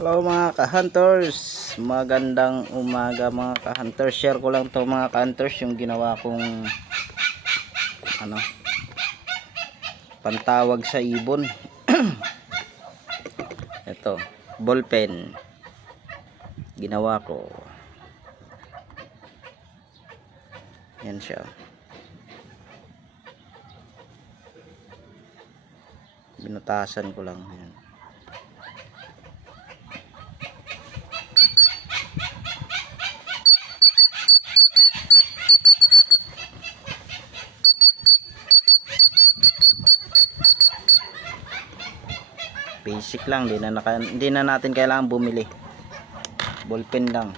Hello mga ka-hunters, magandang umaga mga ka-hunters. Share ko lang to mga ka-hunters yung ginawa kong pantawag sa ibon. Ito, ballpen ginawa ko. Yan siya. Binutasan ko lang yan. Basic lang, hindi na natin kailangan bumili. Ballpen lang.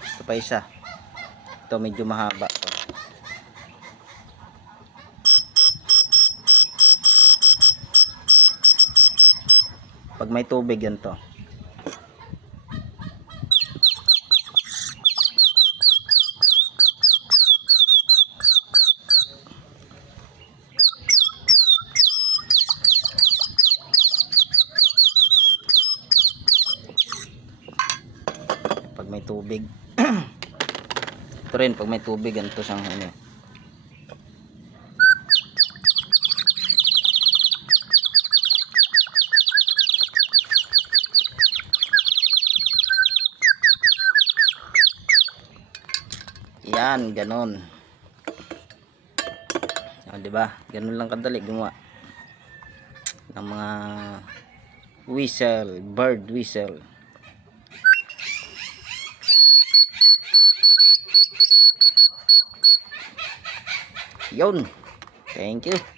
Ito pa isa. Ito medyo mahaba to. Pag may tubig yan to. Pag may tubig. Ito rin pag may tubig ganito siyang yan, ganon. Di ba? Ganun lang kadali gumawa ng mga whistle, bird whistle. Yun. Thank you.